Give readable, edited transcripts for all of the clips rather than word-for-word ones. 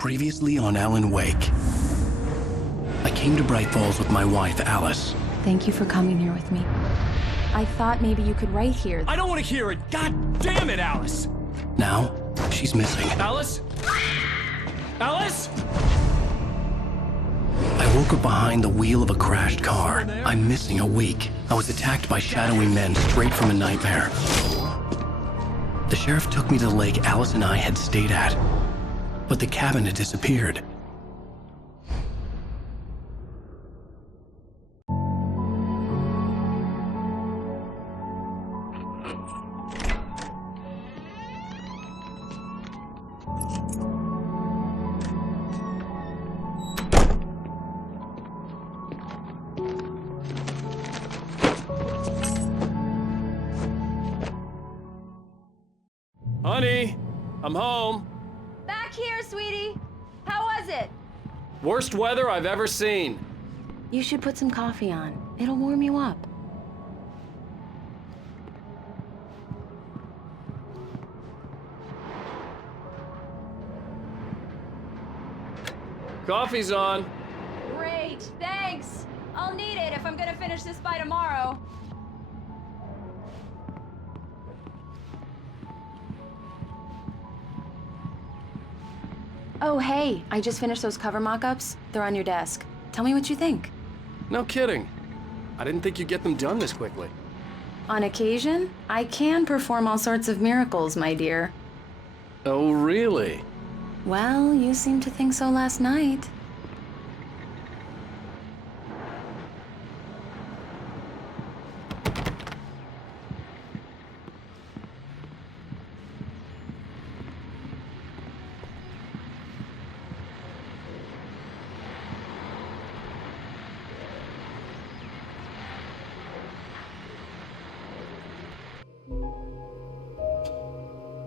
Previously on Alan Wake. I came to Bright Falls with my wife, Alice. Thank you for coming here with me. I thought maybe you could write here. I don't want to hear it! God damn it, Alice! Now, she's missing. Alice? Alice? I woke up behind the wheel of a crashed car. I'm missing a week. I was attacked by shadowy men straight from a nightmare. The sheriff took me to the lake Alice and I had stayed at, but the cabin had disappeared. Honey, I'm home. Back here, sweetie. How was it? Worst weather I've ever seen. You should put some coffee on. It'll warm you up. Coffee's on. Great, thanks. I'll need it if I'm gonna finish this by tomorrow. Oh, hey, I just finished those cover mock-ups. They're on your desk. Tell me what you think. No kidding. I didn't think you'd get them done this quickly. On occasion, I can perform all sorts of miracles, my dear. Oh, really? Well, you seemed to think so last night.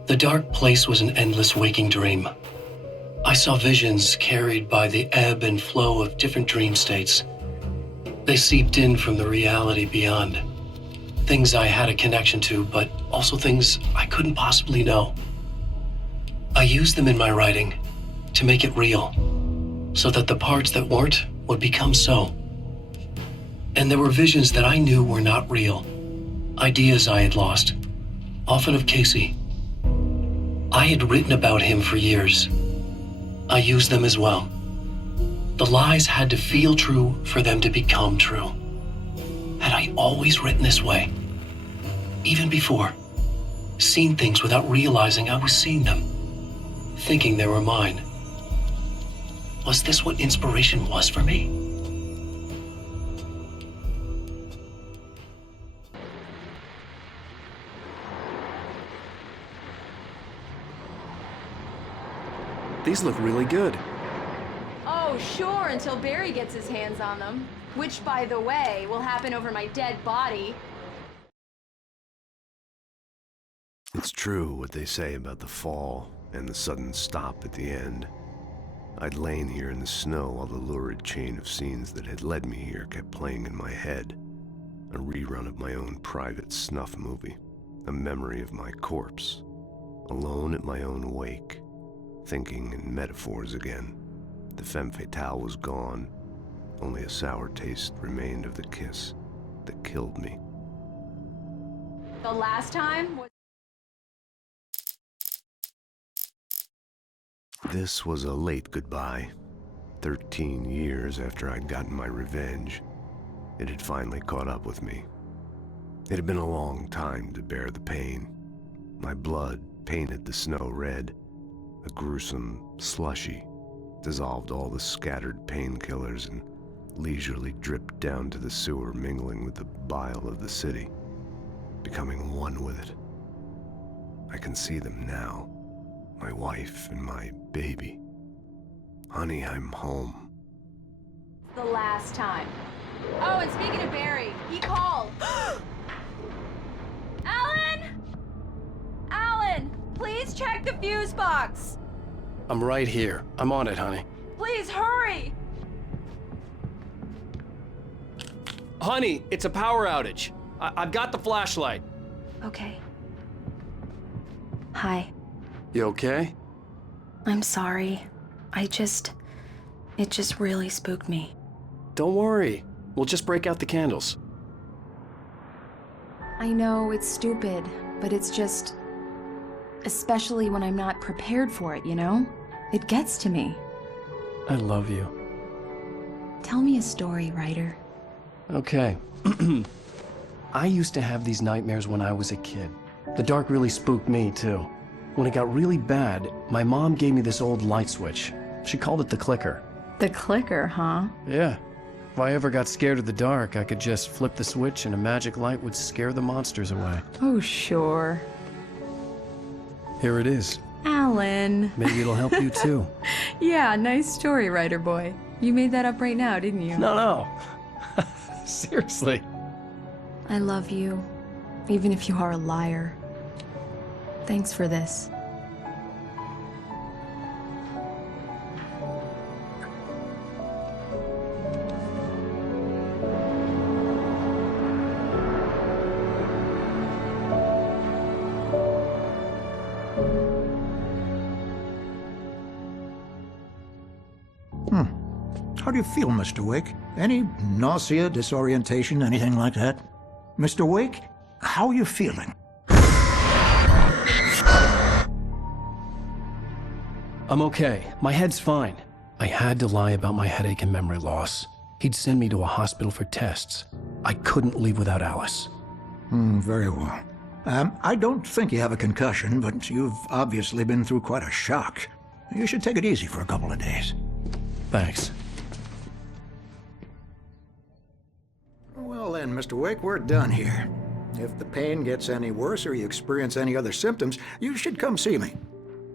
The dark place was an endless waking dream. I saw visions carried by the ebb and flow of different dream states. They seeped in from the reality beyond. Things I had a connection to, but also things I couldn't possibly know. I used them in my writing to make it real, so that the parts that weren't would become so. And there were visions that I knew were not real. Ideas I had lost, often of Casey. I had written about him for years. I used them as well. The lies had to feel true for them to become true. Had I always written this way? Even before, seen things without realizing I was seeing them, thinking they were mine. Was this what inspiration was for me? These look really good. Oh, sure, until Barry gets his hands on them. Which, by the way, will happen over my dead body. It's true what they say about the fall and the sudden stop at the end. I'd lain here in the snow while the lurid chain of scenes that had led me here kept playing in my head. A rerun of my own private snuff movie. A memory of my corpse. Alone at my own wake. Thinking in metaphors again. The femme fatale was gone. Only a sour taste remained of the kiss that killed me. The last time was... This was a late goodbye. 13 years after I'd gotten my revenge, it had finally caught up with me. It had been a long time to bear the pain. My blood painted the snow red. A gruesome slushy dissolved all the scattered painkillers and leisurely dripped down to the sewer, mingling with the bile of the city, becoming one with it. I can see them now, my wife and my baby. Honey, I'm home. The last time. Oh, and speaking of Barry, he called. Alan! Alan, please check the fuse box. I'm right here. I'm on it, honey. Please hurry. Honey, it's a power outage. I've got the flashlight. Okay. Hi. You okay? I'm sorry. It just really spooked me. Don't worry. We'll just break out the candles. I know it's stupid, but it's just... Especially when I'm not prepared for it, you know? It gets to me. I love you. Tell me a story, writer. Okay. I used to have these nightmares when I was a kid. The dark really spooked me, too. When it got really bad, my mom gave me this old light switch. She called it the clicker. The clicker, huh? Yeah. If I ever got scared of the dark, I could just flip the switch and a magic light would scare the monsters away. Oh, sure. Here it is. Alan. Maybe it'll help you, too. Yeah, nice story, writer boy. You made that up right now, didn't you? No. Seriously. I love you, even if you are a liar. Thanks for this. How do you feel, Mr. Wake? Any nausea, disorientation, anything like that? Mr. Wake, how are you feeling? I'm okay. My head's fine. I had to lie about my headache and memory loss. He'd send me to a hospital for tests. I couldn't leave without Alice. Very well. I don't think you have a concussion, but you've obviously been through quite a shock. You should take it easy for a couple of days. Thanks. Well then, Mr. Wake, we're done here. If the pain gets any worse or you experience any other symptoms, you should come see me.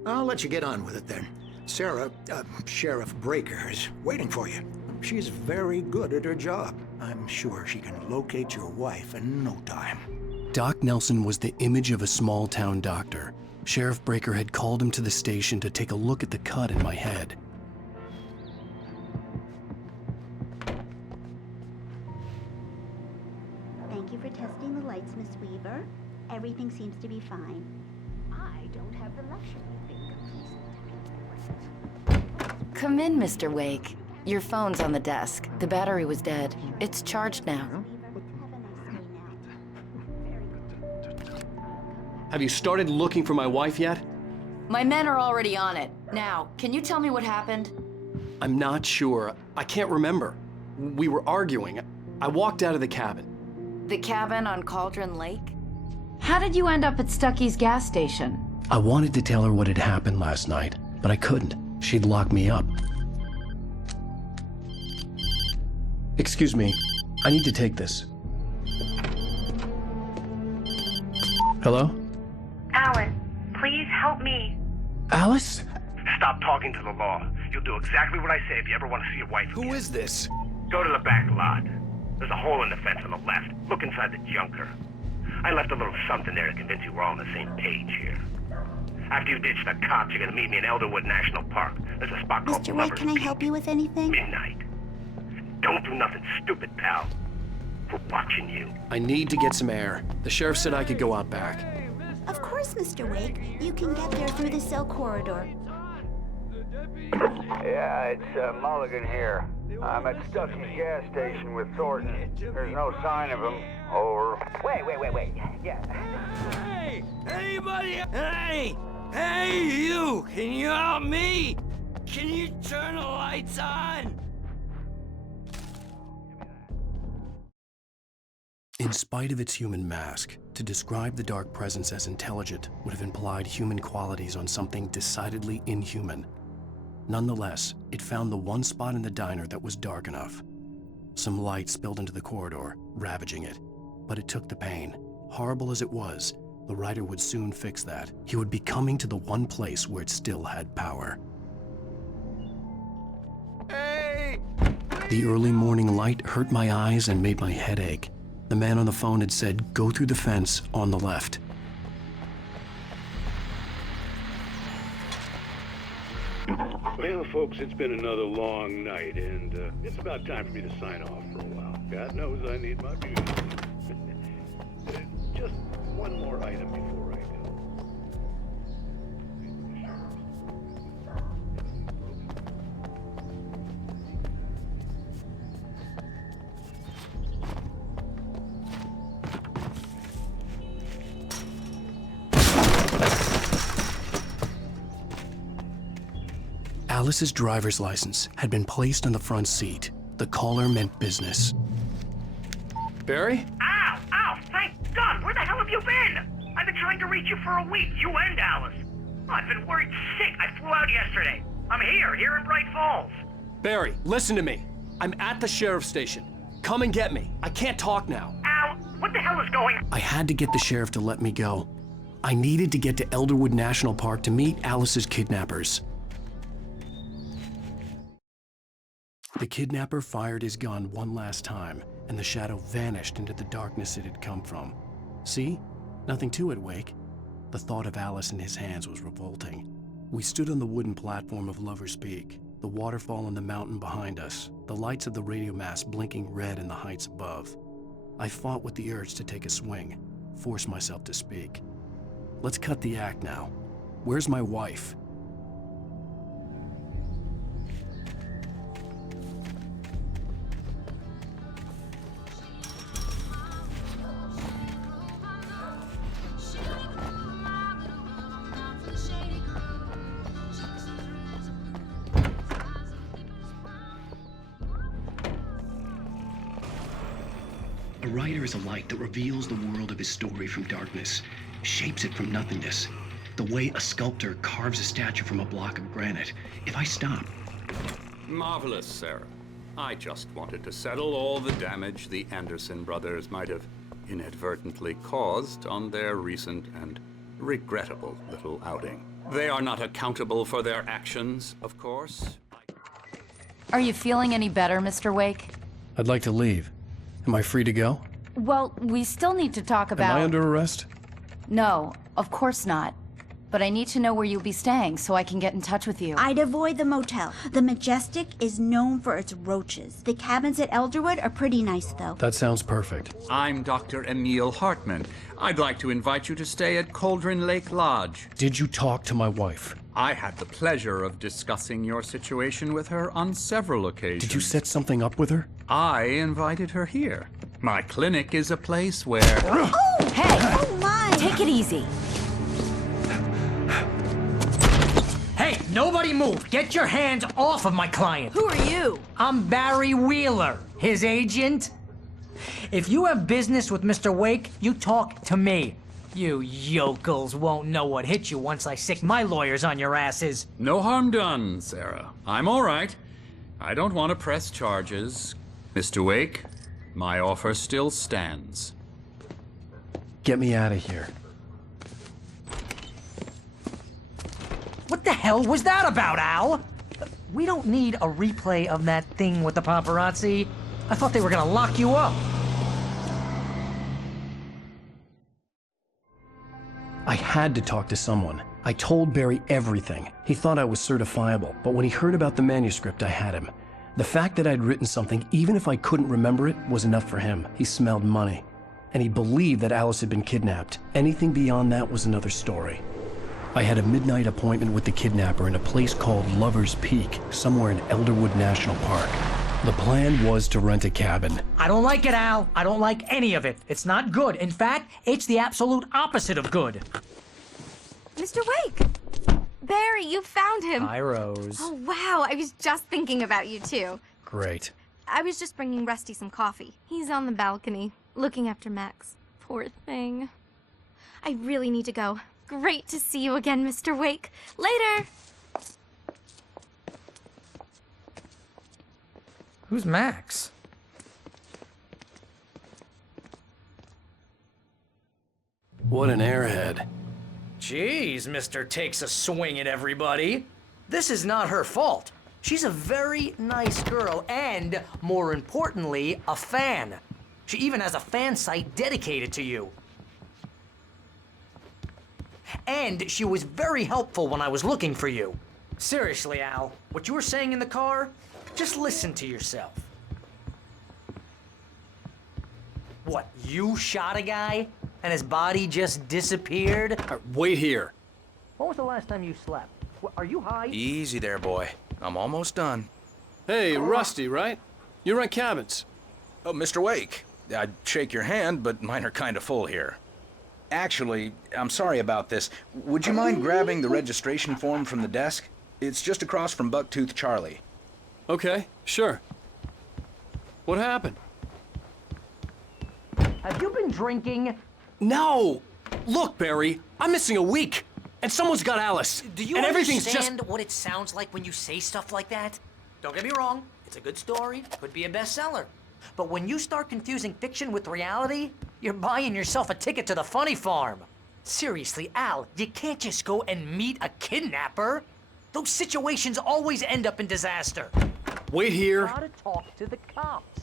I'll let you get on with it then. Sarah, Sheriff Breaker, is waiting for you. She's very good at her job. I'm sure she can locate your wife in no time. Doc Nelson was the image of a small-town doctor. Sheriff Breaker had called him to the station to take a look at the cut in my head. Thank you for testing the lights, Miss Weaver. Everything seems to be fine. I don't have the luxury of being complacent. Come in, Mr. Wake. Your phone's on the desk. The battery was dead. It's charged now. Have a nice day now. Have you started looking for my wife yet? My men are already on it. Now, can you tell me what happened? I'm not sure. I can't remember. We were arguing. I walked out of the cabin. The cabin on Cauldron Lake? How did you end up at Stucky's gas station? I wanted to tell her what had happened last night, but I couldn't. She'd lock me up. Excuse me. I need to take this. Hello? Alan, please help me. Alice? Stop talking to the law. You'll do exactly what I say if you ever want to see your wife again. Who is this? Go to the back lot. There's a hole in the fence on the left. Look inside the junker. I left a little something there to convince you we're all on the same page here. After you ditch the cops, you're gonna meet me in Elderwood National Park. There's a spot called Mr. Wake, Lover's can I Peak. help you with anything? Midnight. Don't do nothing stupid, pal. We're watching you. I need to get some air. The sheriff said I could go out back. Of course, Mr. Wake. You can get there through the cell corridor. Yeah, it's Mulligan here. I'm at Stucky's gas station with Thornton. There's no sign of him. Over. Wait. Yeah. Hey! Anybody? Hey, you! Can you help me? Can you turn the lights on? In spite of its human mask, to describe the dark presence as intelligent would have implied human qualities on something decidedly inhuman. Nonetheless, it found the one spot in the diner that was dark enough. Some light spilled into the corridor, ravaging it. But it took the pain. Horrible as it was, the writer would soon fix that. He would be coming to the one place where it still had power. Hey! The early morning light hurt my eyes and made my head ache. The man on the phone had said, "Go through the fence on the left." Well, folks, it's been another long night, and it's about time for me to sign off for a while. God knows I need my beauty. Just one more item before I go. Alice's driver's license had been placed on the front seat. The caller meant business. Barry? Ow! Ow! Thank God! Where the hell have you been? I've been trying to reach you for a week, you and Alice. I've been worried sick. I flew out yesterday. I'm here in Bright Falls. Barry, listen to me. I'm at the sheriff's station. Come and get me. I can't talk now. Al, what the hell is going on? I had to get the sheriff to let me go. I needed to get to Elderwood National Park to meet Alice's kidnappers. The kidnapper fired his gun one last time, and the shadow vanished into the darkness it had come from. See? Nothing to it, Wake. The thought of Alice in his hands was revolting. We stood on the wooden platform of Lover's Peak, the waterfall on the mountain behind us, the lights of the radio mast blinking red in the heights above. I fought with the urge to take a swing, force myself to speak. Let's cut the act now. Where's my wife? A writer is a light that reveals the world of his story from darkness, shapes it from nothingness. The way a sculptor carves a statue from a block of granite. If I stop... Marvelous, Sarah. I just wanted to settle all the damage the Anderson brothers might have inadvertently caused on their recent and regrettable little outing. They are not accountable for their actions, of course. Are you feeling any better, Mr. Wake? I'd like to leave. Am I free to go? Well, we still need to talk about... Am I under arrest? No, of course not. But I need to know where you'll be staying so I can get in touch with you. I'd avoid the motel. The Majestic is known for its roaches. The cabins at Elderwood are pretty nice, though. That sounds perfect. I'm Dr. Emil Hartman. I'd like to invite you to stay at Cauldron Lake Lodge. Did you talk to my wife? I had the pleasure of discussing your situation with her on several occasions. Did you set something up with her? I invited her here. My clinic is a place where... Oh! Hey! Oh, my! Take it easy. Hey, nobody move! Get your hands off of my client! Who are you? I'm Barry Wheeler, his agent. If you have business with Mr. Wake, you talk to me. You yokels won't know what hit you once I sick my lawyers on your asses. No harm done, Sarah. I'm all right. I don't want to press charges. Mr. Wake, my offer still stands. Get me out of here. What the hell was that about, Al? We don't need a replay of that thing with the paparazzi. I thought they were gonna lock you up. I had to talk to someone. I told Barry everything. He thought I was certifiable, but when he heard about the manuscript, I had him. The fact that I'd written something, even if I couldn't remember it, was enough for him. He smelled money. And he believed that Alice had been kidnapped. Anything beyond that was another story. I had a midnight appointment with the kidnapper in a place called Lover's Peak, somewhere in Elderwood National Park. The plan was to rent a cabin. I don't like it, Al. I don't like any of it. It's not good. In fact, it's the absolute opposite of good. Mr. Wake! Barry, you found him! Hi, Rose. Oh, wow. I was just thinking about you, too. Great. I was just bringing Rusty some coffee. He's on the balcony, looking after Max. Poor thing. I really need to go. Great to see you again, Mr. Wake. Later! Who's Max? What an airhead. Jeez, Mr. Takes a swing at everybody. This is not her fault. She's a very nice girl and, more importantly, a fan. She even has a fan site dedicated to you. And she was very helpful when I was looking for you. Seriously, Al, what you were saying in the car, just listen to yourself. What, you shot a guy and his body just disappeared? Wait here. When was the last time you slept? Are you high? Easy there, boy. I'm almost done. Hey, Rusty, right? You rent cabins. Oh, Mr. Wake. I'd shake your hand, but mine are kind of full here. Actually, I'm sorry about this. Would you mind grabbing the registration form from the desk? It's just across from Bucktooth Charlie. Okay, sure. What happened? Have you been drinking? No! Look, Barry, I'm missing a week, and someone's got Alice. Do you and everything's understand what it sounds like when you say stuff like that? Don't get me wrong, it's a good story, could be a bestseller. But when you start confusing fiction with reality, you're buying yourself a ticket to the funny farm. Seriously, Al, you can't just go and meet a kidnapper. Those situations always end up in disaster. Wait here. Gotta talk to the cops.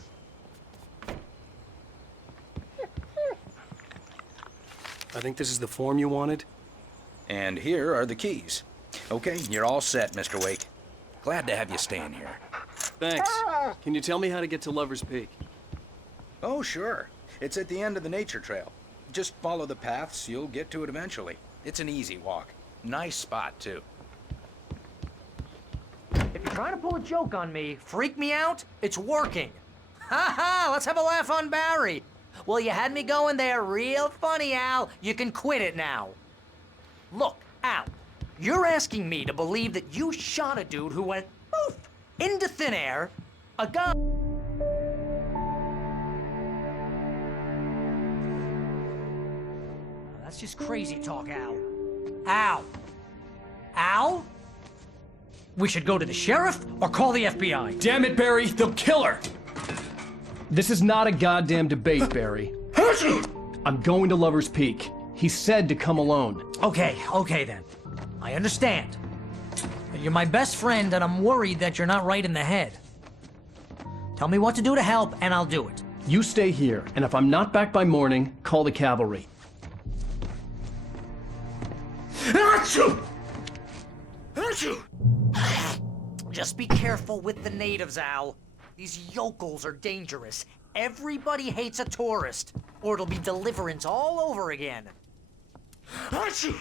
I think this is the form you wanted. And here are the keys. Okay, you're all set, Mr. Wake. Glad to have you staying here. Thanks. Can you tell me how to get to Lover's Peak? Oh, sure. It's at the end of the nature trail. Just follow the paths, you'll get to it eventually. It's an easy walk. Nice spot, too. If you're trying to pull a joke on me, freak me out, it's working. Ha ha, let's have a laugh on Barry. Well, you had me going there real funny, Al. You can quit it now. Look, Al, you're asking me to believe that you shot a dude who went poof into thin air, a guy... That's just crazy talk, Al. Al? Al? We should go to the sheriff or call the FBI. Damn it, Barry, they'll kill her! This is not a goddamn debate, Barry. I'm going to Lover's Peak. He said to come alone. Okay then. I understand. But you're my best friend and I'm worried that you're not right in the head. Tell me what to do to help and I'll do it. You stay here, and if I'm not back by morning, call the cavalry. Achoo! Achoo! Just be careful with the natives, Al. These yokels are dangerous. Everybody hates a tourist, or it'll be deliverance all over again. Achoo!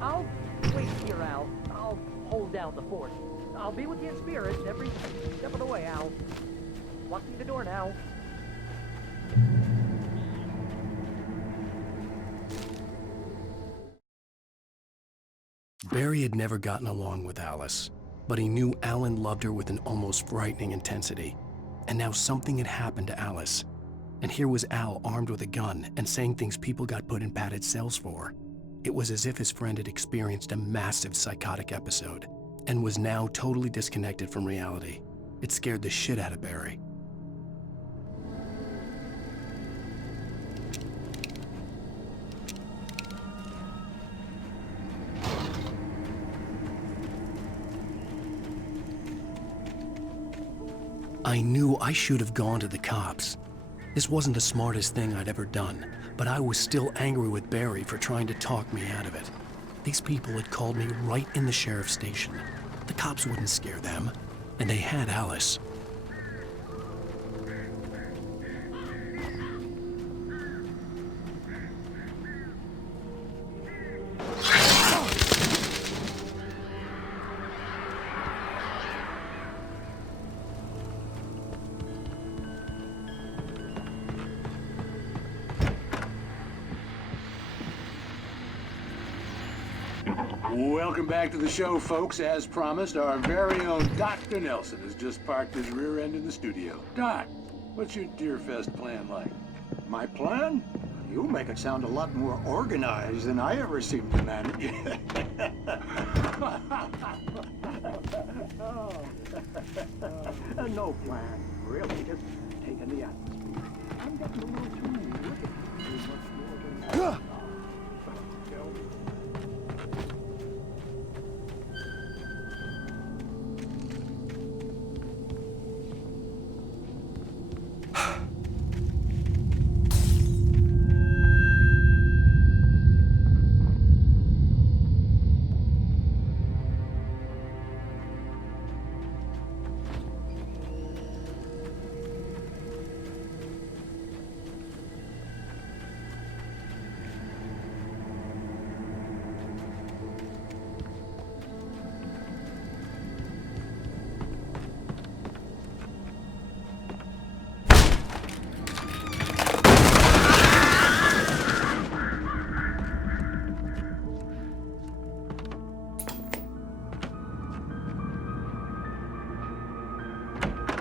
I'll wait here, Al. I'll hold down the fort. I'll be with you in spirit every step of the way, Al. Locking the door now. Barry had never gotten along with Alice, but he knew Alan loved her with an almost frightening intensity. And now something had happened to Alice. And here was Al armed with a gun and saying things people got put in padded cells for. It was as if his friend had experienced a massive psychotic episode and was now totally disconnected from reality. It scared the shit out of Barry. I knew I should have gone to the cops. This wasn't the smartest thing I'd ever done, but I was still angry with Barry for trying to talk me out of it. These people had called me right in the sheriff's station. The cops wouldn't scare them, and they had Alice. Welcome back to the show, folks. As promised, our very own Dr. Nelson has just parked his rear end in the studio. Doc, what's your Deerfest plan like? My plan? You make it sound a lot more organized than I ever seem to manage. plan, really, just taking the atmosphere. I'm getting a little too wicked. Too much more than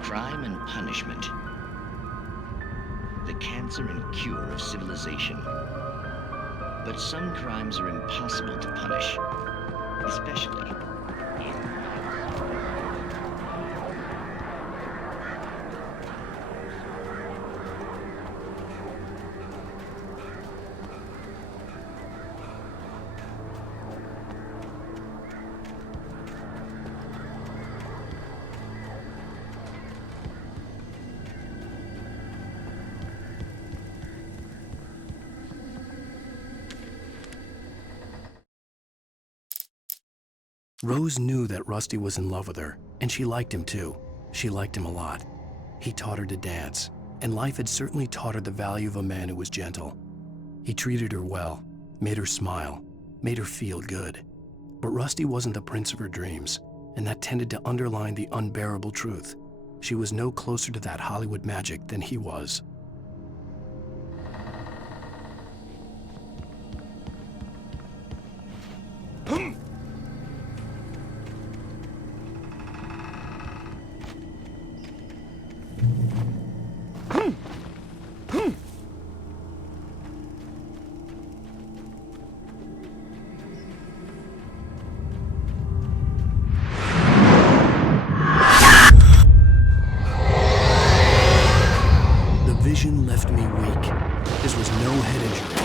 Crime and punishment. The cancer and cure of civilization. But some crimes are impossible to punish, especially Rose knew that Rusty was in love with her, and she liked him too. She liked him a lot. He taught her to dance, and life had certainly taught her the value of a man who was gentle. He treated her well, made her smile, made her feel good. But Rusty wasn't the prince of her dreams, and that tended to underline the unbearable truth. She was no closer to that Hollywood magic than he was. Vision left me weak. This was no head injury.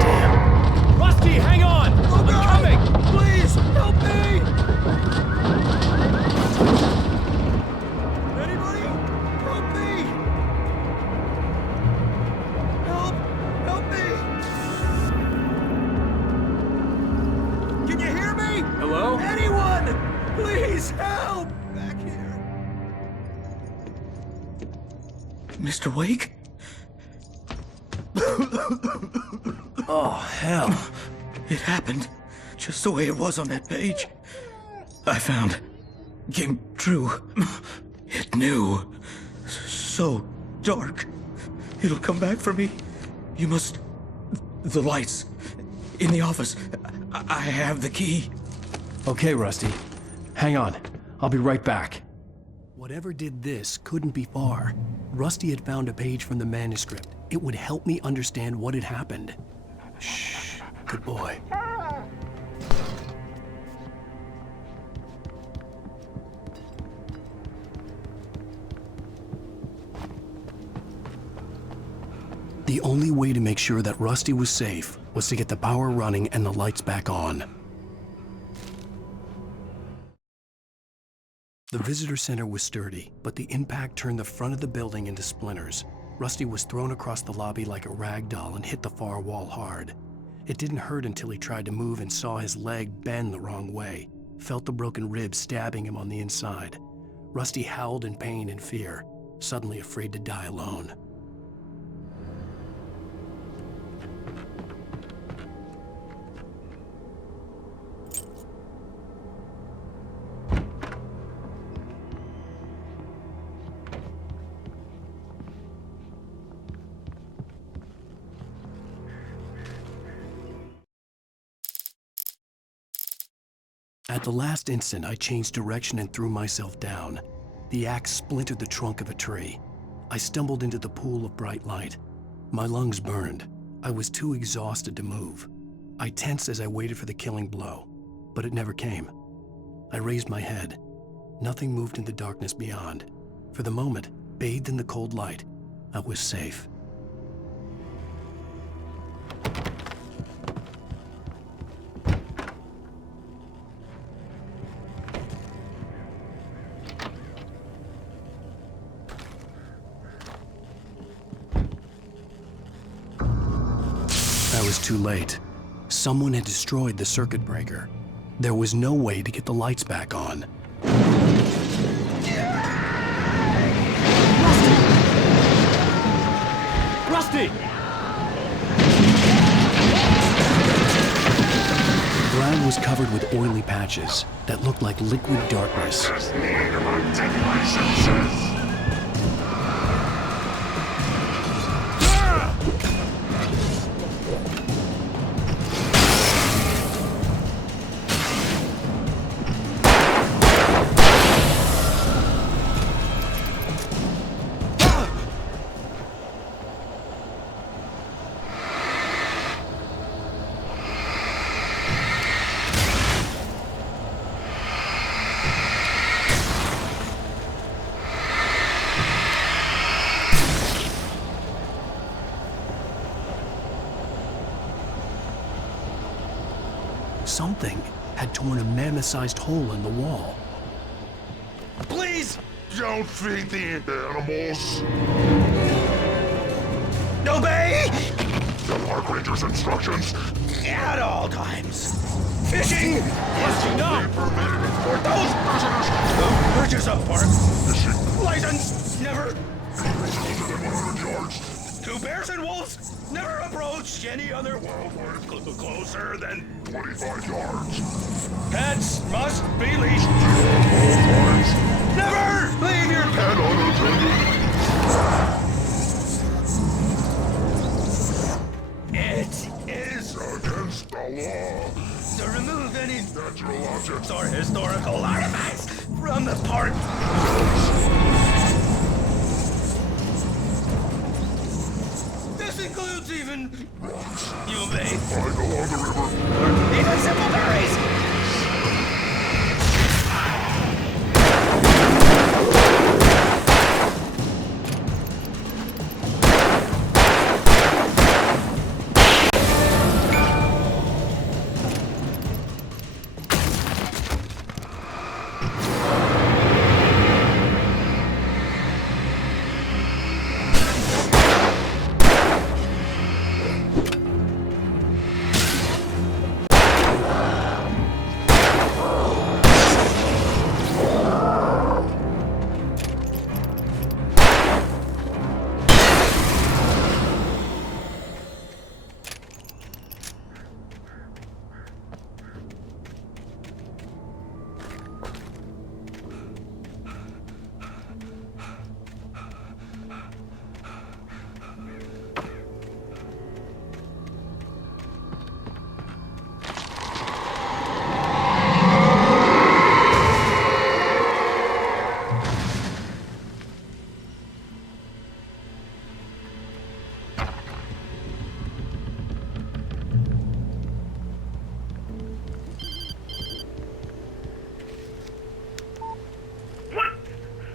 Damn. Rusty, hang on! I'm coming! Please, help me! Anybody? Help me! Help me! Can you hear me? Hello? Anyone! Please help! Back here. Mr. Wake? Oh, hell. It happened just the way it was on that page. I found. Came true. It knew. So dark. It'll come back for me. You must. The lights. In the office. I have the key. Okay, Rusty. Hang on. I'll be right back. Whatever did this couldn't be far. Rusty had found a page from the manuscript. It would help me understand what had happened. Shh. Good boy. The only way to make sure that Rusty was safe was to get the power running and the lights back on. The visitor center was sturdy, but the impact turned the front of the building into splinters. Rusty was thrown across the lobby like a rag doll and hit the far wall hard. It didn't hurt until he tried to move and saw his leg bend the wrong way, felt the broken rib stabbing him on the inside. Rusty howled in pain and fear, suddenly afraid to die alone. At the last instant, I changed direction and threw myself down. The axe splintered the trunk of a tree. I stumbled into the pool of bright light. My lungs burned. I was too exhausted to move. I tensed as I waited for the killing blow. but it never came. I raised my head. Nothing moved in the darkness beyond. For the moment, bathed in the cold light, I was safe. I was too late. Someone had destroyed the circuit breaker. There was no way to get the lights back on. Rusty! The ground was covered with oily patches that looked like liquid darkness. Something had torn a mammoth-sized hole in the wall. Please! Don't feed the animals! Obey! The park ranger's instructions! At all times. Fishing! Yes, you know! For those visitors who purchase a park license, never. Closer than 100 yards! To bears and wolves, never approach any other wildlife closer than 25 yards! Pets must be leashed. Never leave your pet unattended. It is against the law to remove any natural objects or historical artifacts from the park. This includes even you obey. I go on the river. Even simple berries.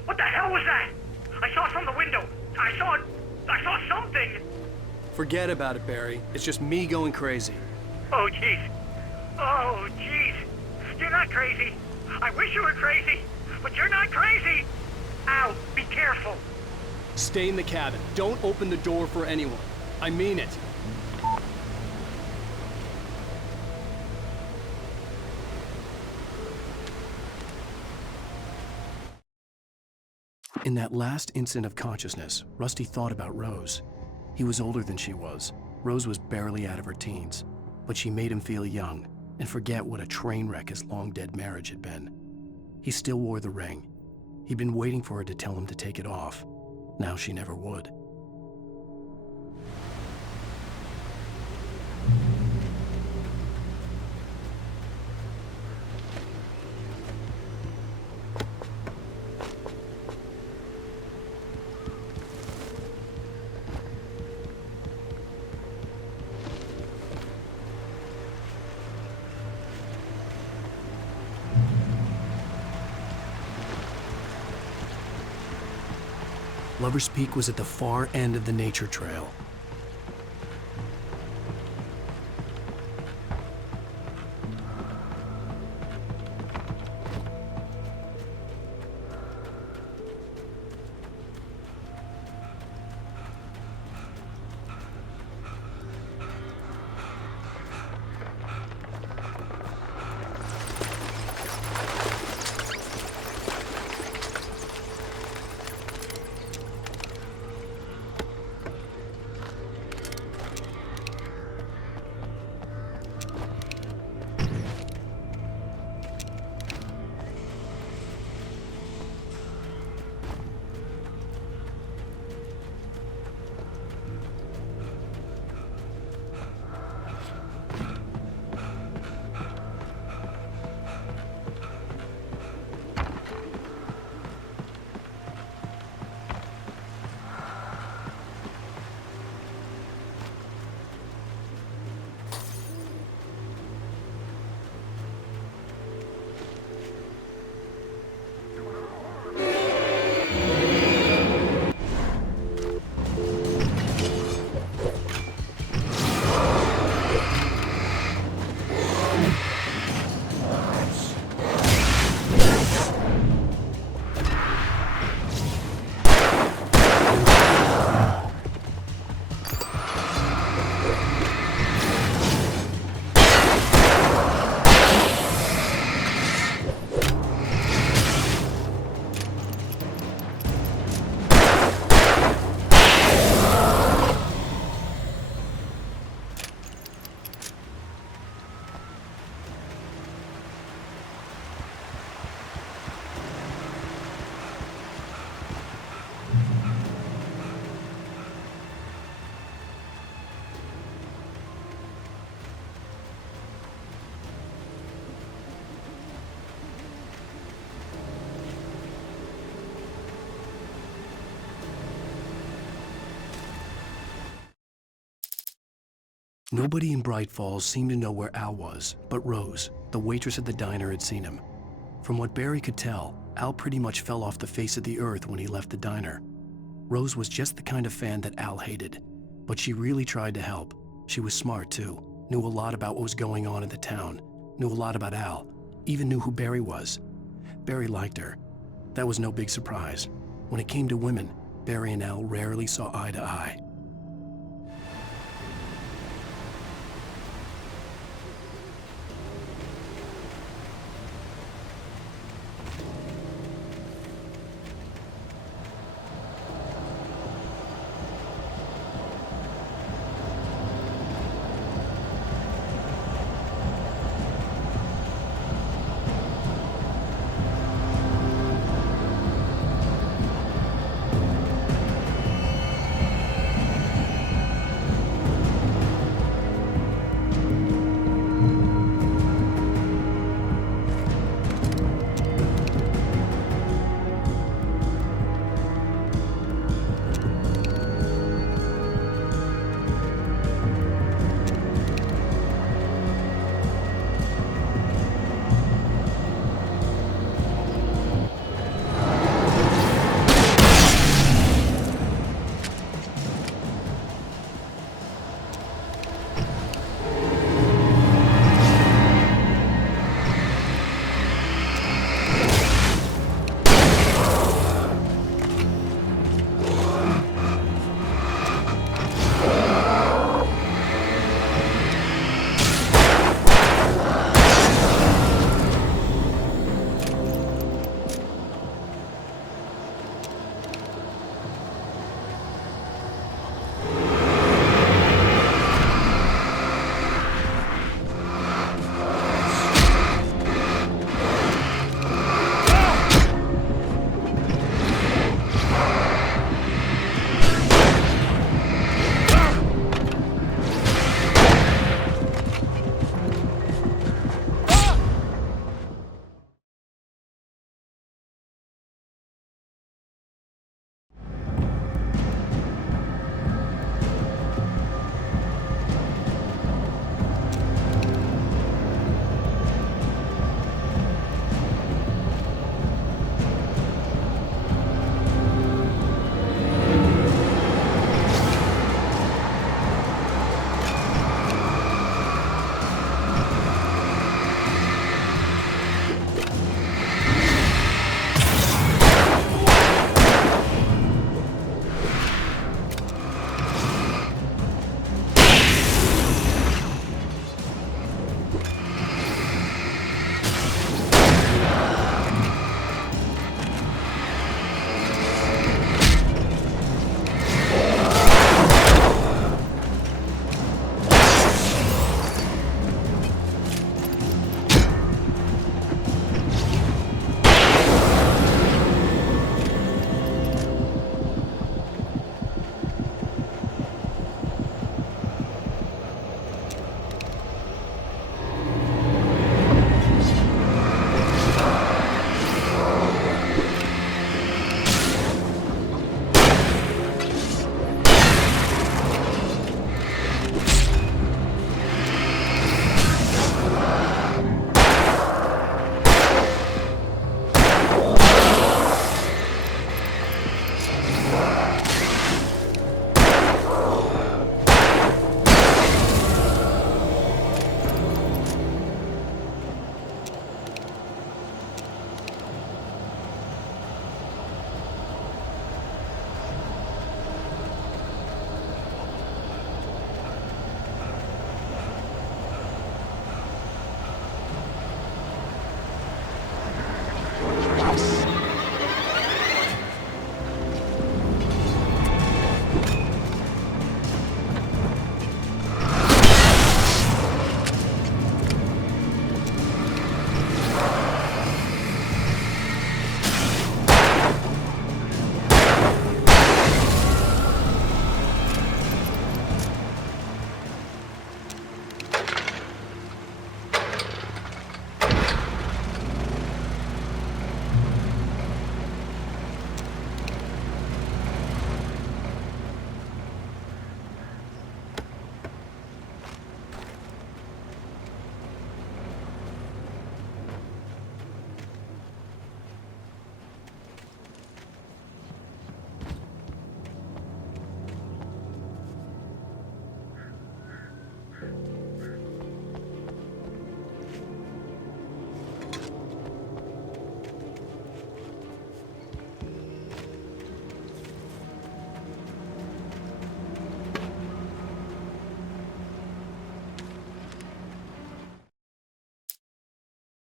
What the hell was that? I saw from the window. I saw something. Forget about it, Barry. It's just me going crazy. Oh, jeez. Oh, jeez. You're not crazy. I wish you were crazy, but you're not crazy. Ow, be careful. Stay in the cabin. Don't open the door for anyone. I mean it. In that last instant of consciousness, Rusty thought about Rose. He was older than she was. Rose was barely out of her teens, but she made him feel young and forget what a train wreck his long-dead marriage had been. He still wore the ring. He'd been waiting for her to tell him to take it off. Now she never would. Lover's Peak was at the far end of the nature trail. Nobody in Bright Falls seemed to know where Al was, but Rose, the waitress at the diner, had seen him. From what Barry could tell, Al pretty much fell off the face of the earth when he left the diner. Rose was just the kind of fan that Al hated, but she really tried to help. She was smart too, knew a lot about what was going on in the town, knew a lot about Al, even knew who Barry was. Barry liked her. That was no big surprise. When it came to women, Barry and Al rarely saw eye to eye.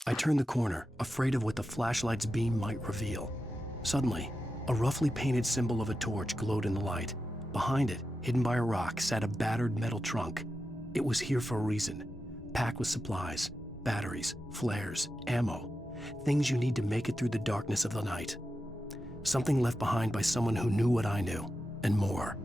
I turned the corner, afraid of what the flashlight's beam might reveal. Suddenly, a roughly painted symbol of a torch glowed in the light. Behind it, hidden by a rock, sat a battered metal trunk. It was here for a reason, packed with supplies, batteries, flares, ammo, things you need to make it through the darkness of the night. Something left behind by someone who knew what I knew, and more.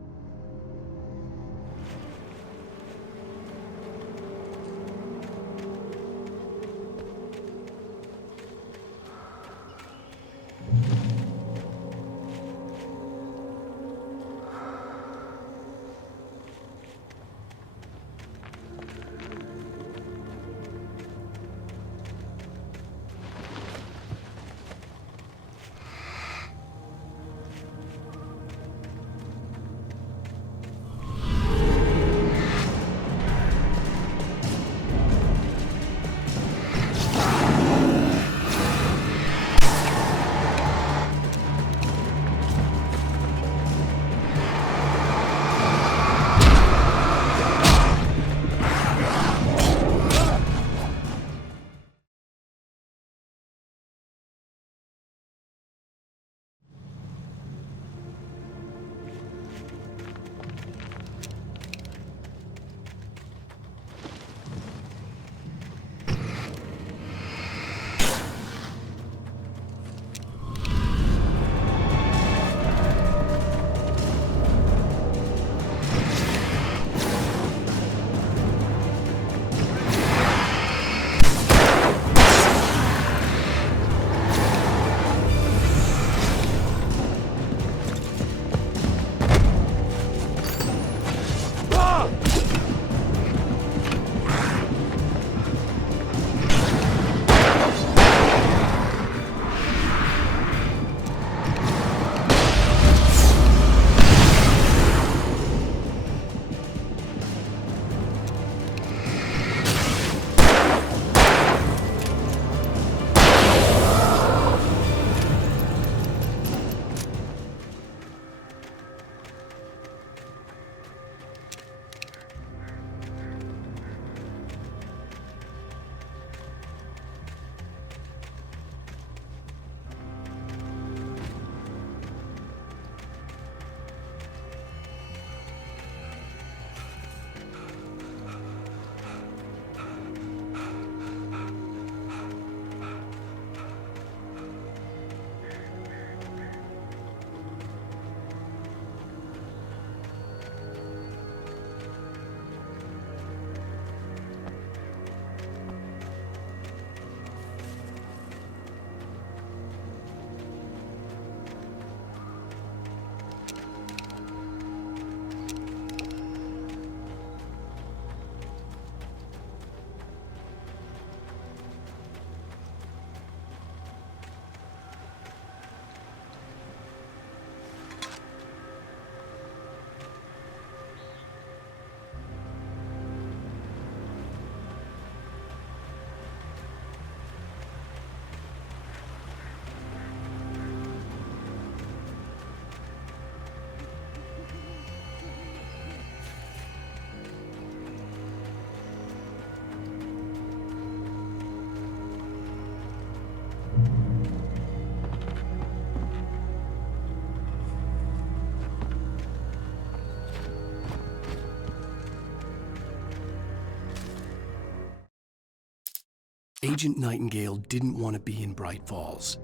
Agent Nightingale didn't want to be in Bright Falls.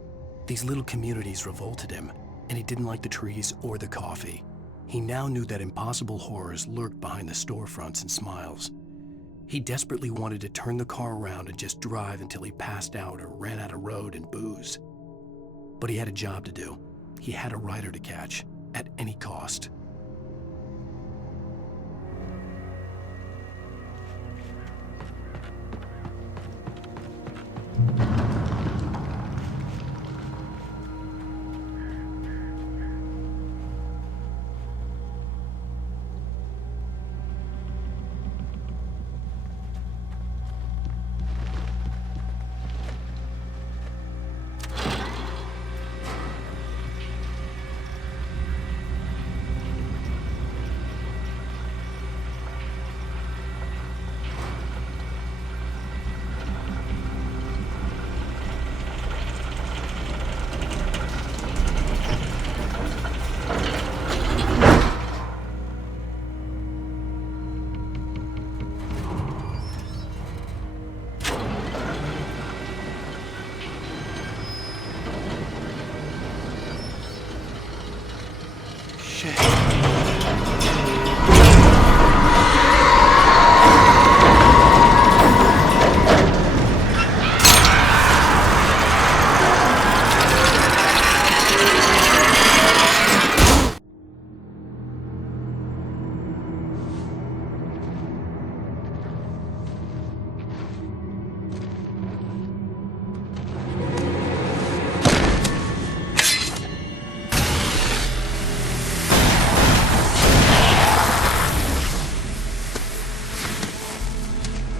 These little communities revolted him, and he didn't like the trees or the coffee. He now knew that impossible horrors lurked behind the storefronts and smiles. He desperately wanted to turn the car around and just drive until he passed out or ran out of road and booze. But he had a job to do. He had a rider to catch, at any cost.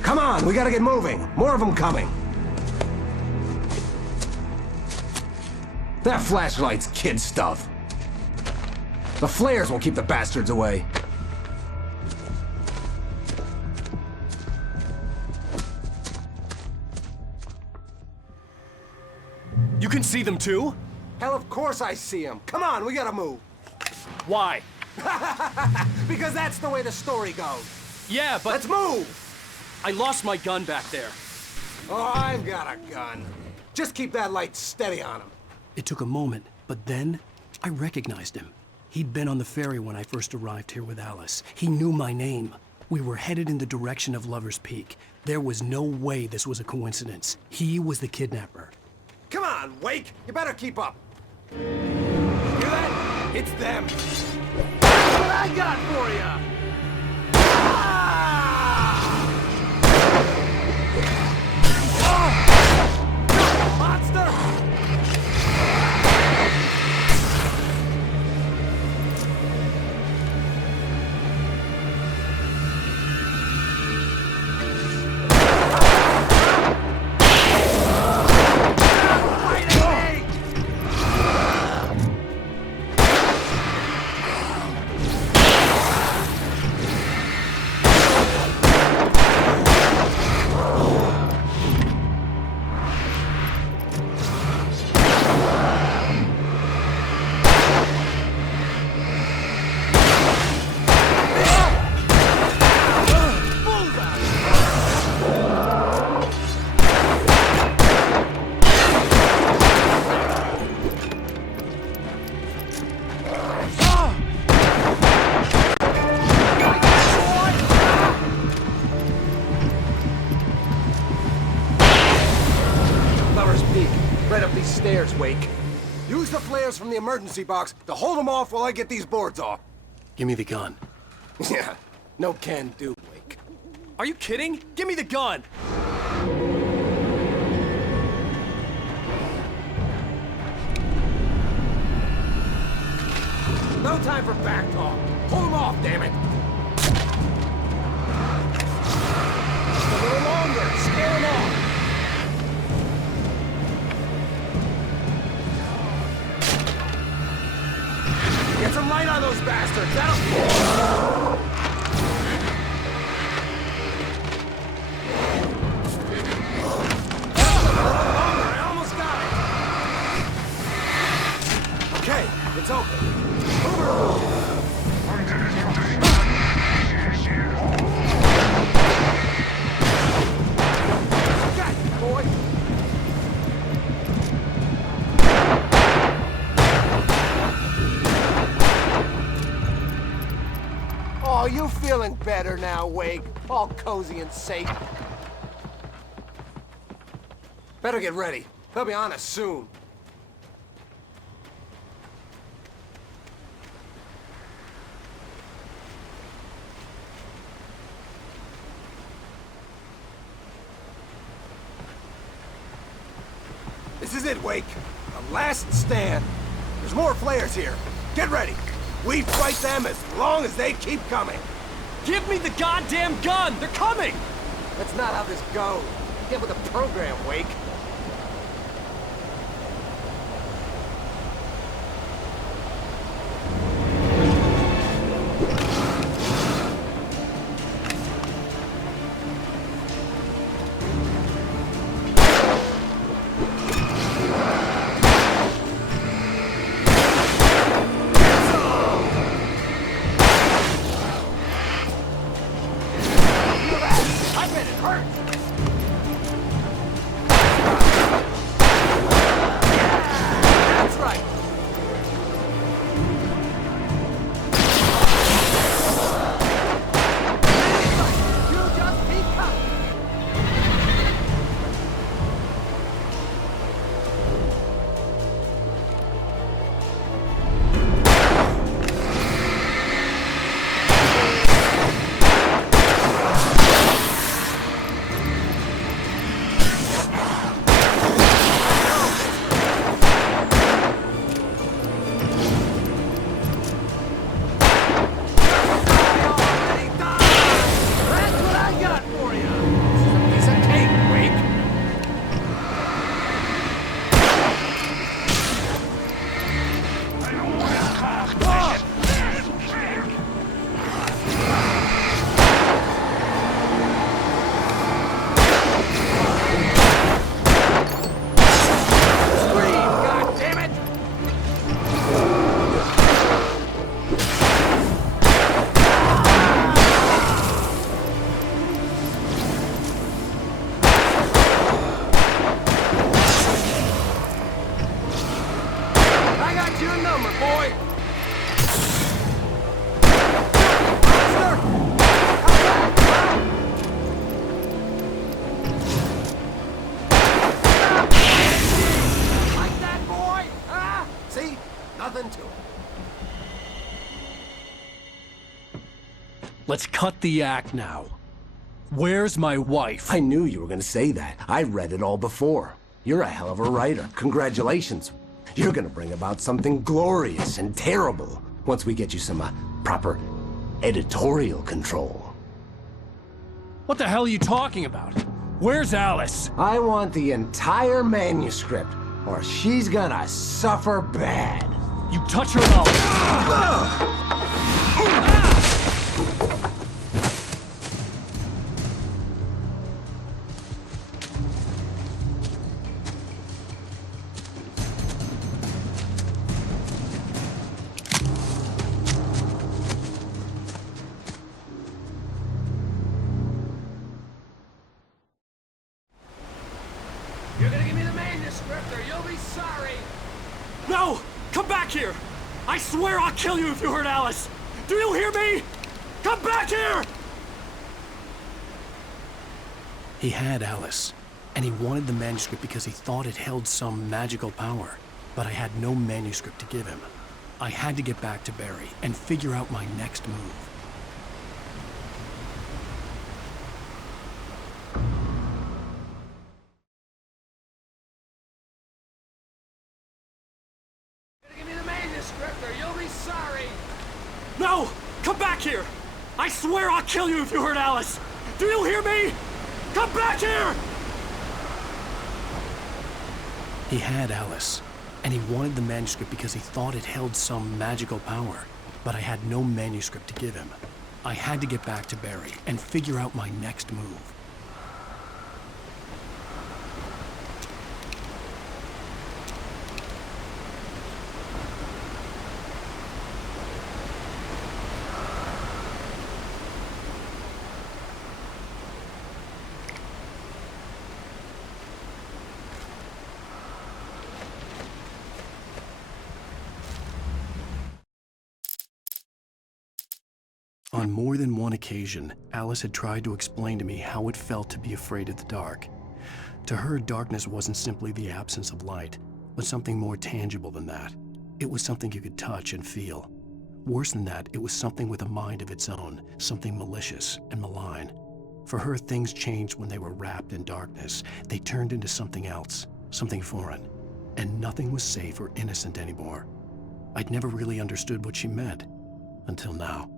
Come on, we gotta get moving. More of them coming. That flashlight's kid stuff. The flares won't keep the bastards away. You can see them too? Hell, of course I see them. Come on, we gotta move. Why? Because that's the way the story goes. Yeah, but... Let's move! I lost my gun back there. Oh, I've got a gun. Just keep that light steady on him. It took a moment, but then I recognized him. He'd been on the ferry when I first arrived here with Alice. He knew my name. We were headed in the direction of Lover's Peak. There was no way this was a coincidence. He was the kidnapper. Come on, Wake! You better keep up. Hear that? It's them. That's what I got for you! Monster! Stairs, Wake. Use the flares from the emergency box to hold them off while I get these boards off. Give me the gun. Yeah, no can do, Wake. Are you kidding? Give me the gun! No time for back talk. Hold them off, damn it! Just a little longer. Scare them off. Get some light on those bastards! That'll... I almost got it! Okay, it's open. Got it, boy! Oh, you feeling better now, Wake? All cozy and safe. Better get ready. They'll be on us soon. This is it, Wake. The last stand. There's more flares here. Get ready. We fight them as long as they keep coming. Give me the goddamn gun! They're coming! That's not how this goes. Get with the program, Wake. I bet it hurts. Let's cut the act now. Where's my wife? I knew you were gonna say that. I read it all before. You're a hell of a writer. Congratulations. You're gonna bring about something glorious and terrible once we get you some proper editorial control. What the hell are you talking about? Where's Alice? I want the entire manuscript, or she's gonna suffer bad. You touch her out. You're gonna give me the manuscript or you'll be sorry! No! Come back here! I swear I'll kill you if you hurt Alice! Do you hear me? Come back here! He had Alice, and he wanted the manuscript because he thought it held some magical power. But I had no manuscript to give him. I had to get back to Barry and figure out my next move. Give me the manuscript or you'll be sorry! No! Come back here! I swear I'll kill you if you hurt Alice! Do you hear me? Come back here! He had Alice, and he wanted the manuscript because he thought it held some magical power. But I had no manuscript to give him. I had to get back to Barry and figure out my next move. On more than one occasion, Alice had tried to explain to me how it felt to be afraid of the dark. To her, darkness wasn't simply the absence of light, but something more tangible than that. It was something you could touch and feel. Worse than that, it was something with a mind of its own, something malicious and malign. For her, things changed when they were wrapped in darkness. They turned into something else, something foreign, and nothing was safe or innocent anymore. I'd never really understood what she meant, until now.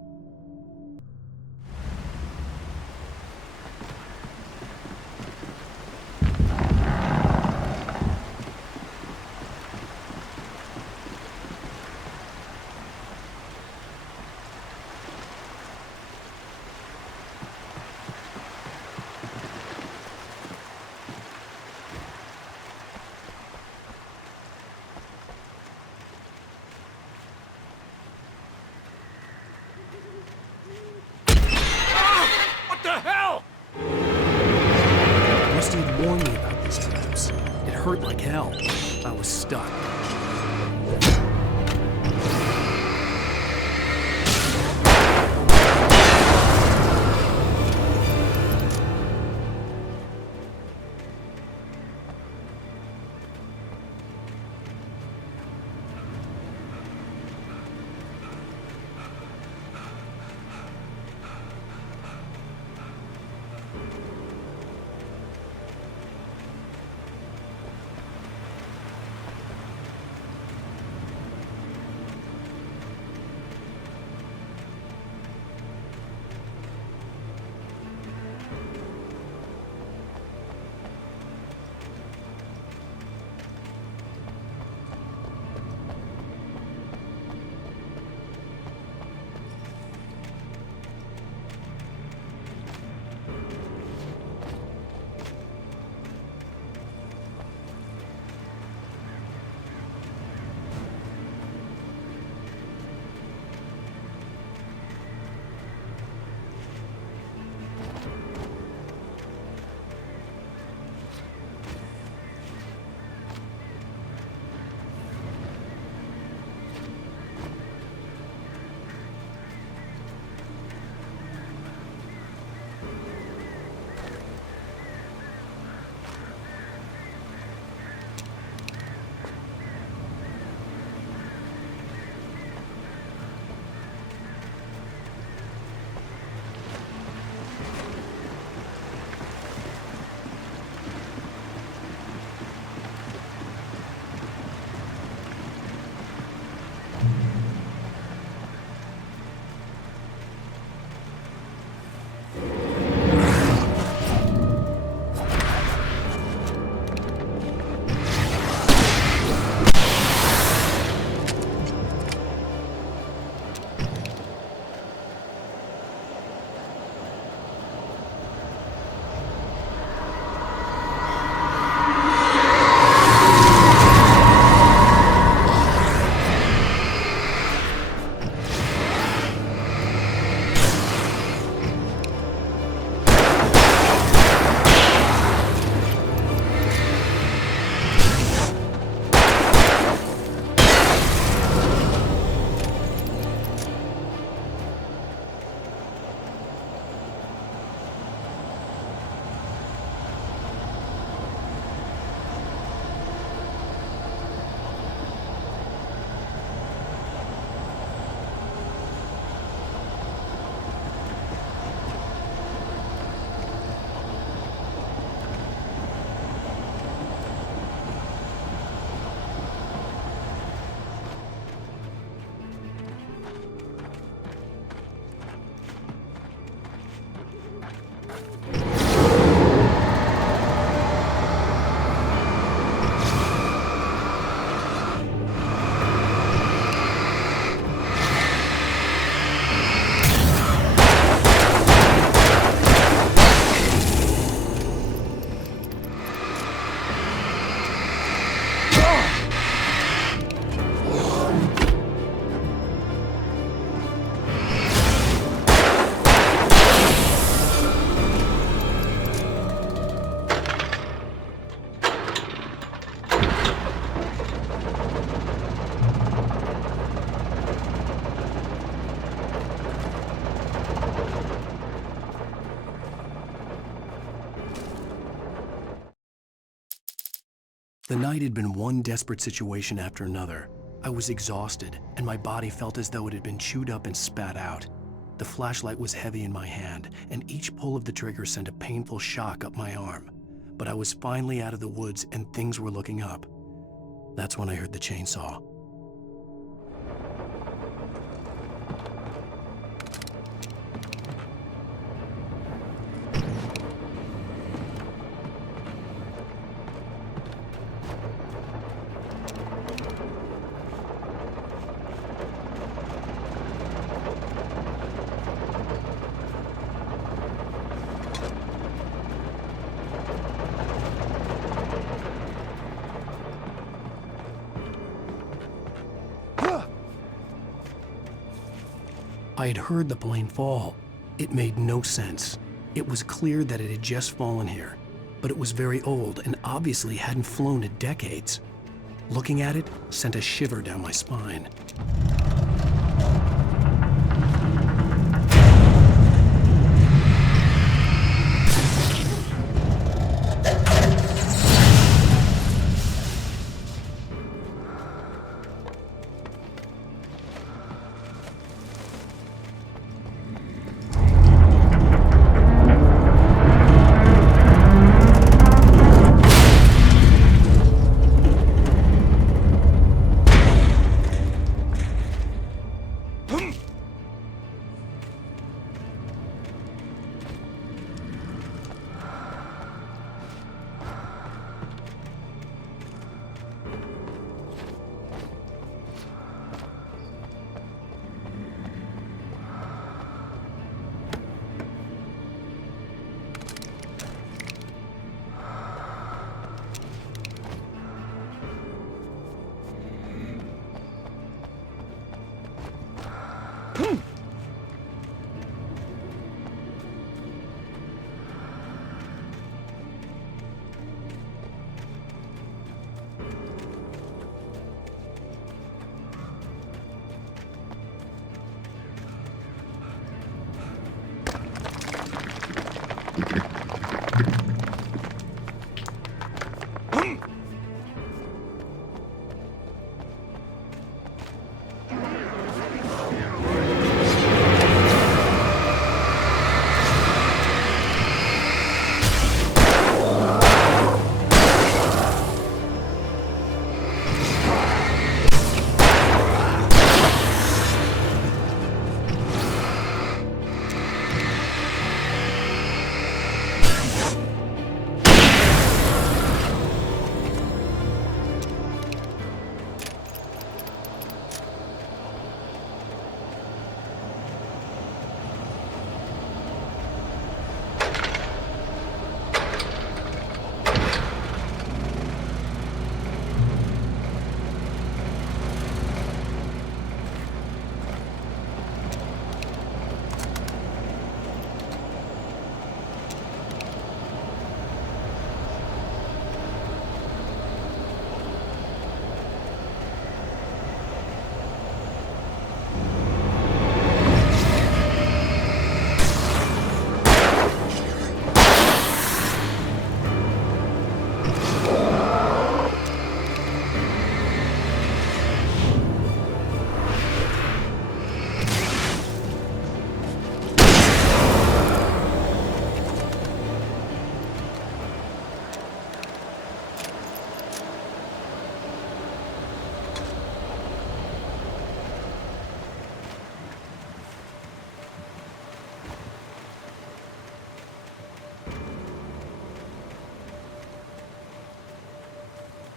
What the hell? Rusty had warned me about these traps. It hurt like hell. I was stuck. The night had been one desperate situation after another. I was exhausted, and my body felt as though it had been chewed up and spat out. The flashlight was heavy in my hand, and each pull of the trigger sent a painful shock up my arm. But I was finally out of the woods, and things were looking up. That's when I heard the chainsaw. I had heard the plane fall. It made no sense. It was clear that it had just fallen here, but it was very old and obviously hadn't flown in decades. Looking at it sent a shiver down my spine.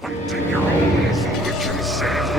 Hunting your own fortune saves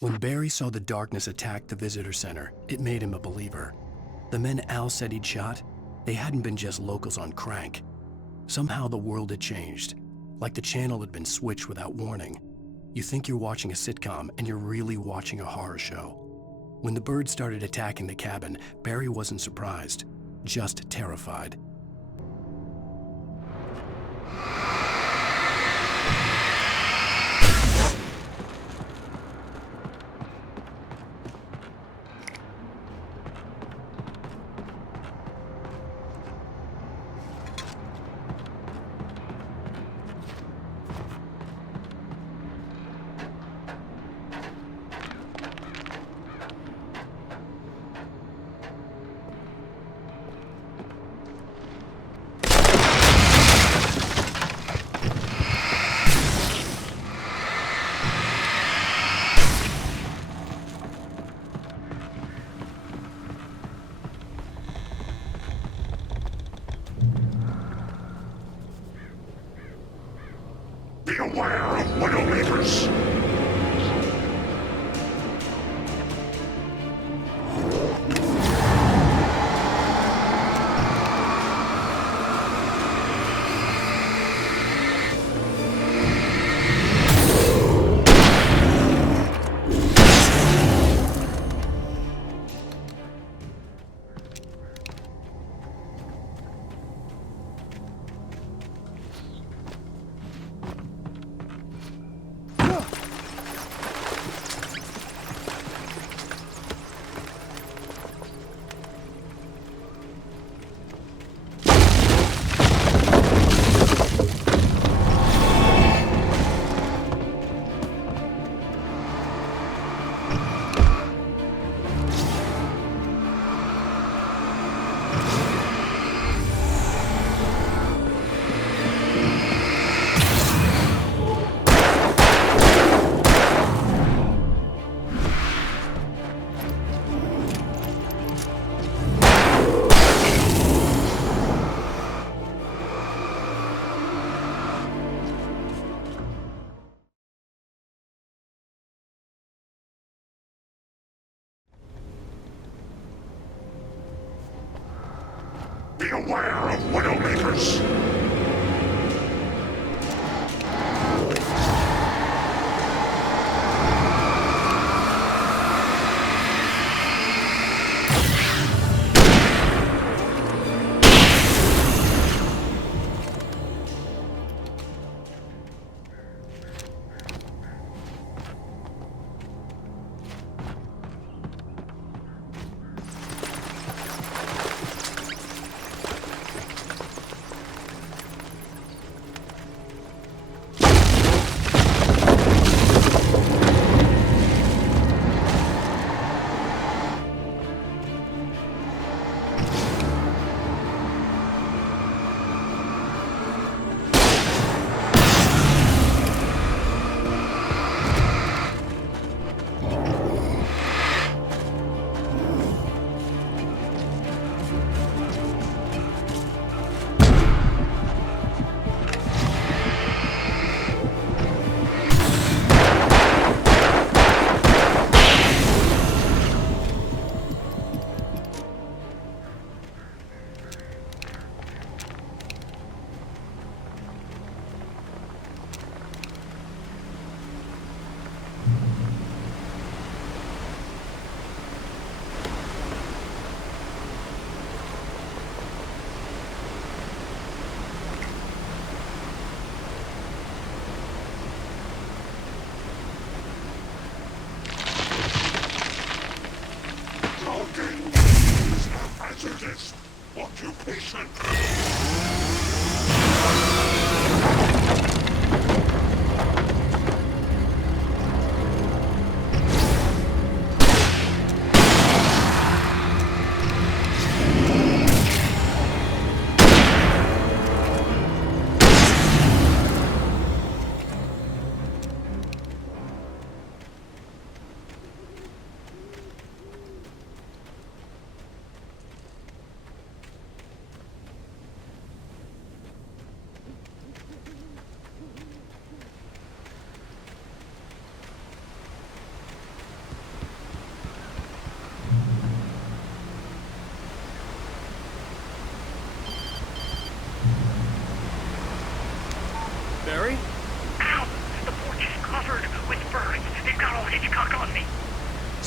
When Barry saw the darkness attack the visitor center, it made him a believer. The men Al said he'd shot, they hadn't been just locals on crank. Somehow the world had changed, like the channel had been switched without warning. You think you're watching a sitcom, and you're really watching a horror show. When the birds started attacking the cabin, Barry wasn't surprised, just terrified. Be aware of Widowmakers. Be aware of Widowmakers.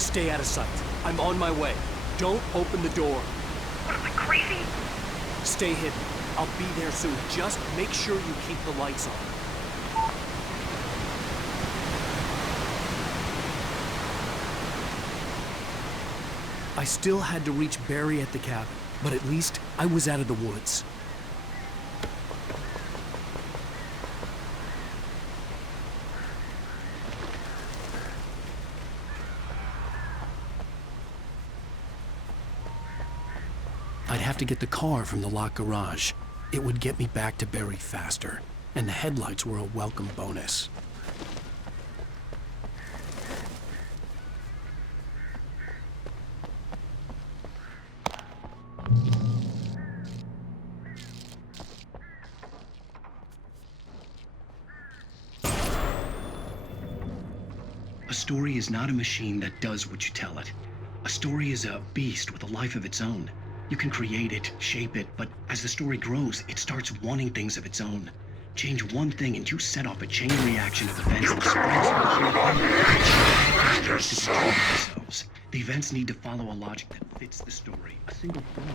Stay out of sight. I'm on my way. Don't open the door. What am I, crazy? Stay hidden. I'll be there soon. Just make sure you keep the lights on. I still had to reach Barry at the cabin, but at least I was out of the woods. I'd have to get the car from the locked garage. It would get me back to Barry faster, and the headlights were a welcome bonus. A story is not a machine that does what you tell it. A story is a beast with a life of its own. You can create it, shape it, but as the story grows, it starts wanting things of its own. Change one thing and you set off a chain reaction of events that spreads themselves. The events need to follow a logic that fits the story. A single thought.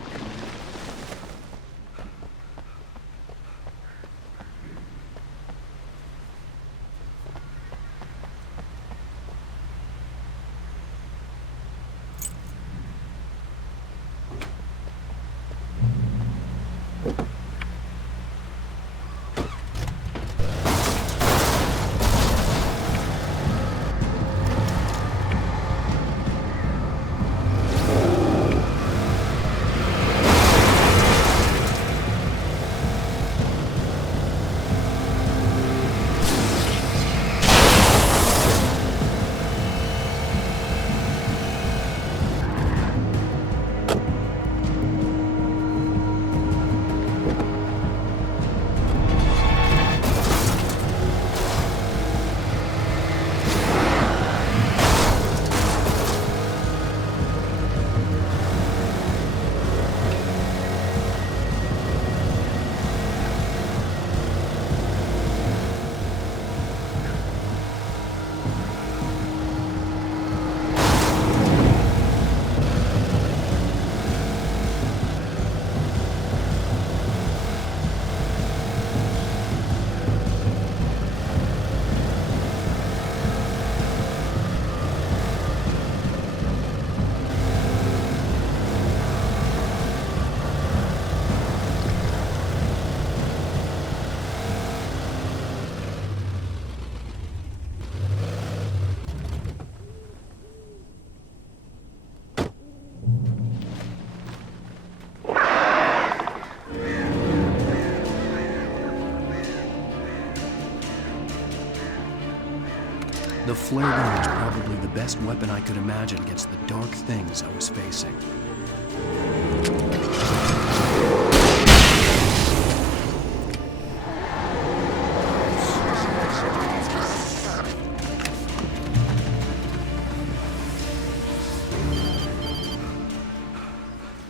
The flare gun was probably the best weapon I could imagine against the dark things I was facing.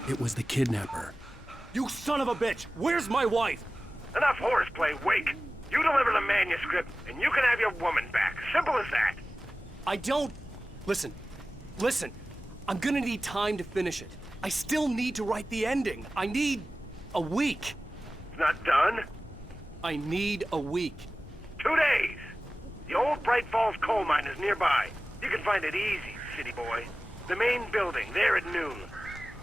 It was the kidnapper. You son of a bitch! Where's my wife? Enough horseplay, Wake. You deliver the manuscript, and you can have your woman back. Simple as that. I don't... Listen. I'm gonna need time to finish it. I still need to write the ending. I need a week. It's not done? I need a week. 2 days. The old Bright Falls coal mine is nearby. You can find it easy, city boy. The main building, there at noon.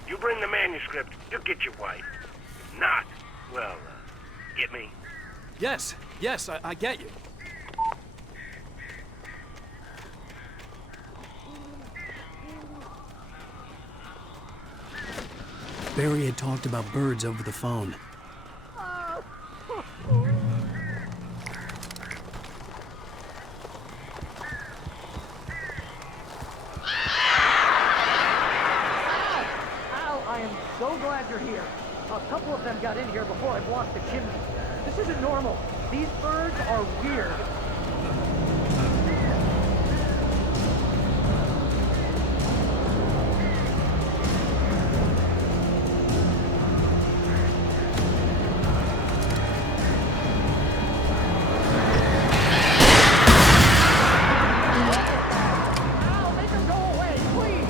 You bring the manuscript, you'll get your wife. If not, well, get me? Yes, I get you. Barry had talked about birds over the phone. I am so glad you're here. A couple of them got in here before I blocked the chimney. This isn't normal. These birds are weird. Ow, make them go away, please!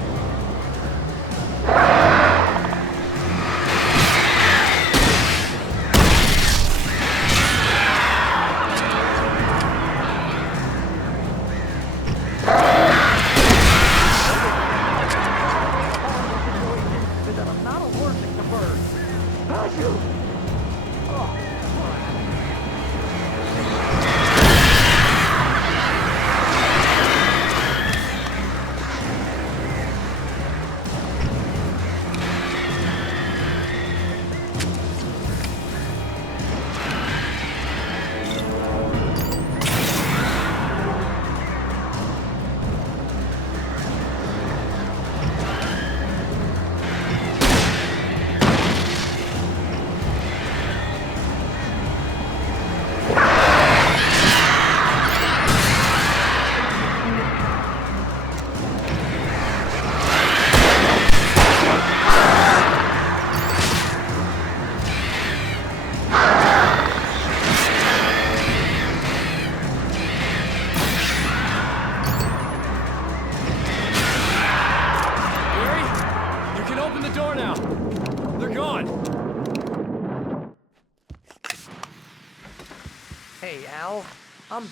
Hey, Al. I'm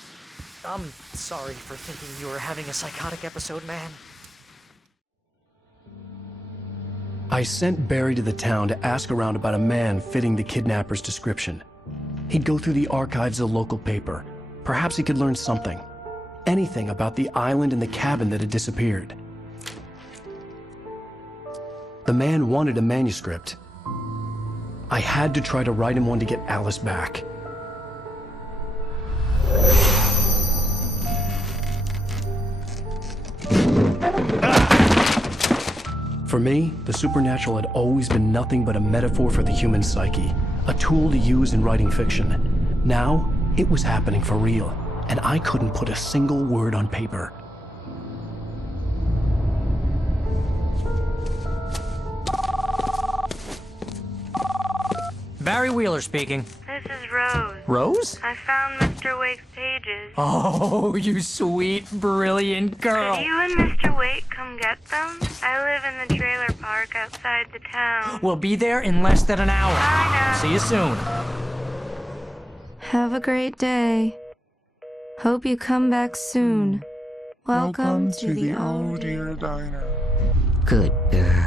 sorry for thinking you were having a psychotic episode, man. I sent Barry to the town to ask around about a man fitting the kidnapper's description. He'd go through the archives of the local paper. Perhaps he could learn something. Anything about the island and the cabin that had disappeared. The man wanted a manuscript. I had to try to write him one to get Alice back. For me, the supernatural had always been nothing but a metaphor for the human psyche, a tool to use in writing fiction. Now, it was happening for real, and I couldn't put a single word on paper. Barry Wheeler speaking. This is Rose. Rose? I found Mr. Wake's pages. Oh, you sweet, brilliant girl. Could you and Mr. Wake come get them? I live in the trailer park outside the town. We'll be there in less than an hour. Bye now. See you soon. Have a great day. Hope you come back soon. Welcome to the Oh Dear Diner. Good girl.